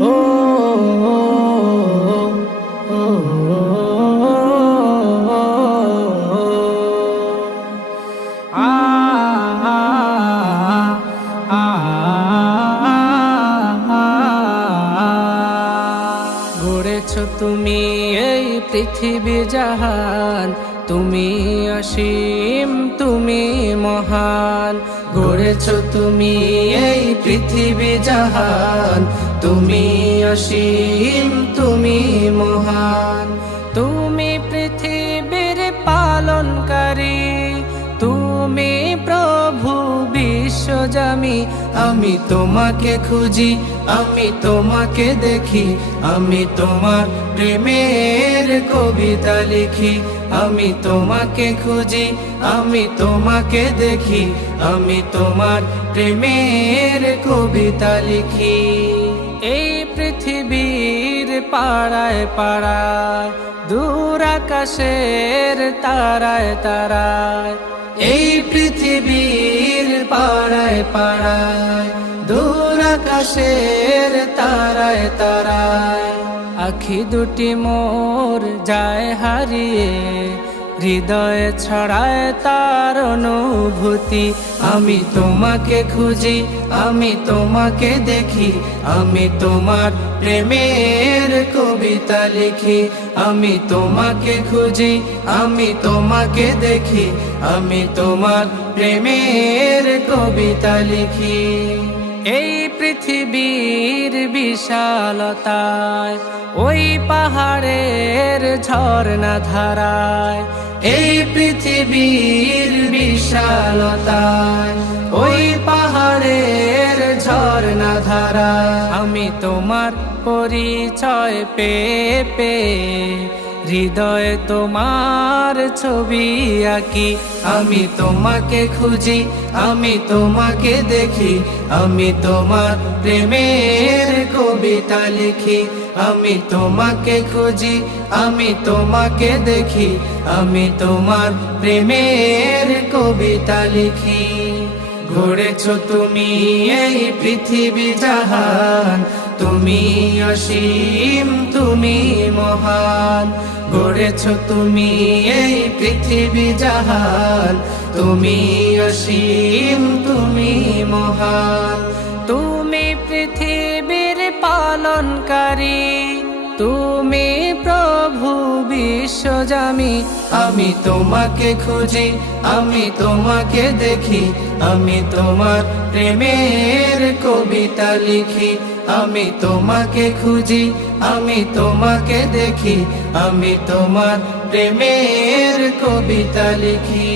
ও ও আ গড়েছ তুমি এই পৃথিবী জাহান, তুমি অসীম তুমি মহান। গড়েছ তুমি এই পৃথিবী জাহান, তুমি অসীম তুমি মহান। তুমি পৃথিবীর পালনকারী, তুমি প্রভু বিশ্বজামি। আমি তোমাকে খুঁজি, আমি তোমাকে দেখি, আমি তোমার প্রেমের কবিতা লিখি। আমি তোমাকে খুঁজি, আমি তোমাকে দেখি, আমি তোমার প্রেমের কবিতা লিখি। এই পৃথিবীর পাড়ায় পাড়ায়, দূর আকাশের তারায় তারায়, এই পৃথিবীর পাড়ায় পাড়ায়, দূর আকাশের তারায় তারায়, আখি দুটি মোর যায় হারিয়ে, হৃদয়ে ছড়ায় তার অনুভূতি। আমি তোমাকে খুঁজি, আমি তোমাকে দেখি, আমি তোমার প্রেমের কবিতা লিখি। আমি তোমাকে খুঁজি, আমি তোমাকে দেখি, আমি তোমার প্রেমের কবিতা লিখি। এই পৃথিবীর বিশালতায়, ওই পাহাড়ের ঝর্ণা ধারায়, এই পৃথিবীর বিশালতায়, ওই পাহাড়ের ঝর্ণা ধারায়, আমি তোমার পরিচয় পেয়ে পেয়ে হৃদয়ে তোমার ছবি আঁকি। আমি তোমাকে খুঁজি, আমি তোমাকে দেখি, আমি তোমার প্রেমের কবিতা লিখি। আমি তোমাকে খুঁজি, আমি তোমাকে দেখি, আমি তোমার প্রেমের কবিতা লিখি। গড়েছ তুমি এই পৃথিবী জাহান, তুমি অসীম তুমি মহান। গড়েছ তুমি এই পৃথিবী জাহান, তুমি অসীম তুমি মহান। তুমি পৃথিবীর পালনকারী, তুমি প্রভু বিশ্বজামি। আমি তোমাকে খুঁজি, আমি তোমাকে দেখি, আমি তোমার প্রেমের কবিতা লিখি। আমি তোমাকে খুঁজি, আমি তোমাকে দেখি, আমি তোমার প্রেমের কবিতা লিখি।